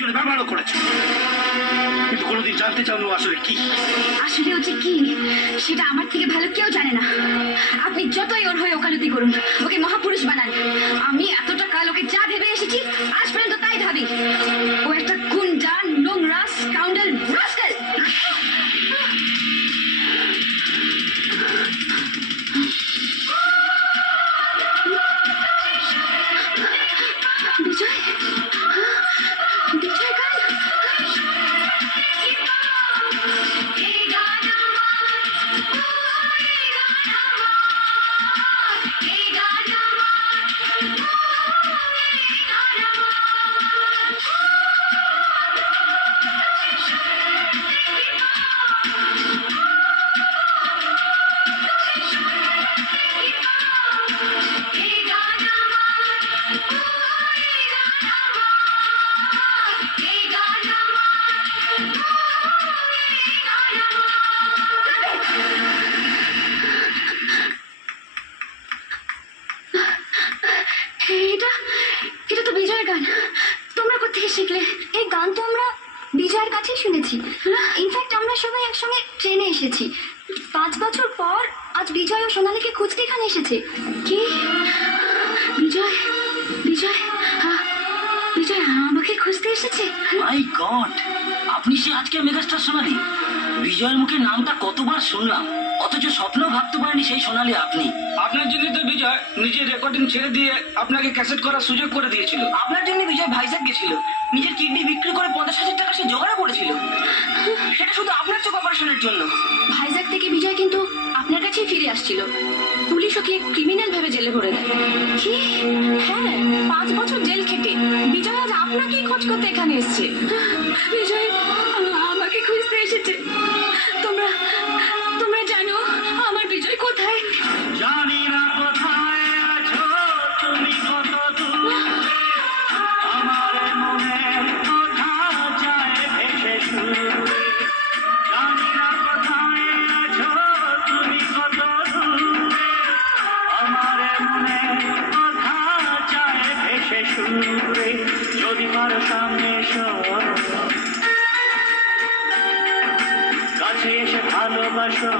ব্যবহারও করেছে, কিন্তু কোনোদিন জানতে চাও আসলে কি। আসলে হচ্ছে কি সেটা আমার থেকে ভালো কেউ জানে না। আপনি যতই ওর হয়ে ওকালতি করুন, ওকে মহাপুরুষ বানান, আমি এতটা কাল ওকে যা ভেবে এসেছি আজ পর্যন্ত তাই ভাবি। ও একটা গুন্ডা, নোংরা, স্কাউন্ডাল, রাস্কেল। বিজয়, বিজয় কাল এটা এটা তো বিজয়ের গান। তোমরা কোত্থেকে শিখলে? এই গান তো আমরা বিজয়ের কাছেই শুনেছি। ইনফ্যাক্ট আমরা সবাই একসঙ্গে ট্রেনে এসেছি। 5 বছর পর আজ বিজয় ও সোনালীকে খুঁজতে এখানে এসেছে। কি? বিজয়, বিজয়, বিজয় আমাকে খুঁজতে এসেছে? মাই গড, আপনি সে আজকে মেগাস্টার সোনালী। বিজয়ের মুখে নামটা কতবার শুনলাম, অথচ স্বপ্নেও ভাবতে পারেনি সেই সোনালী আপনি। আপনার জন্য তো বিজয় নিজের রেকর্ডিং ছেড়ে দিয়ে আপনাকে ক্যাসেট করার সুযোগ করে দিয়েছিল। আপনার জন্য বিজয় ভাইজাগ গেছিল, নিজের কিডনি বিক্রি করে 50,000 টাকা সে জোগাড় করেছিল, সেটা শুধু আপনার চোখ অপারেশনের জন্য। ভাইজাগ থেকে বিজয় কিন্তু আপনার কাছেই ফিরে আসছিল। পুলিশ ওকে ক্রিমিনাল ভেবে জেলে ভরে দেয়। কি? হ্যাঁ, 5 বছর জেল খেটে বিজয় আজ আপনাকেই খোঁজ করতে এখানে এসেছে। বিজয় আমাকে খুঁজতে এসেছে। তোমরা তোমরা জানো আমার বিজয় কোথায়? জানি না কোথায় আছো তুমি, কত দূর আমার মনের কথা যায় ভেসে সুরে। জানি না কোথায় আছো তুমি, কত দূরে আমার মনের কথা যায় ভেসে সুরে। যদি পারো সামনে এসো, কাছে এসে ভালোবাসো।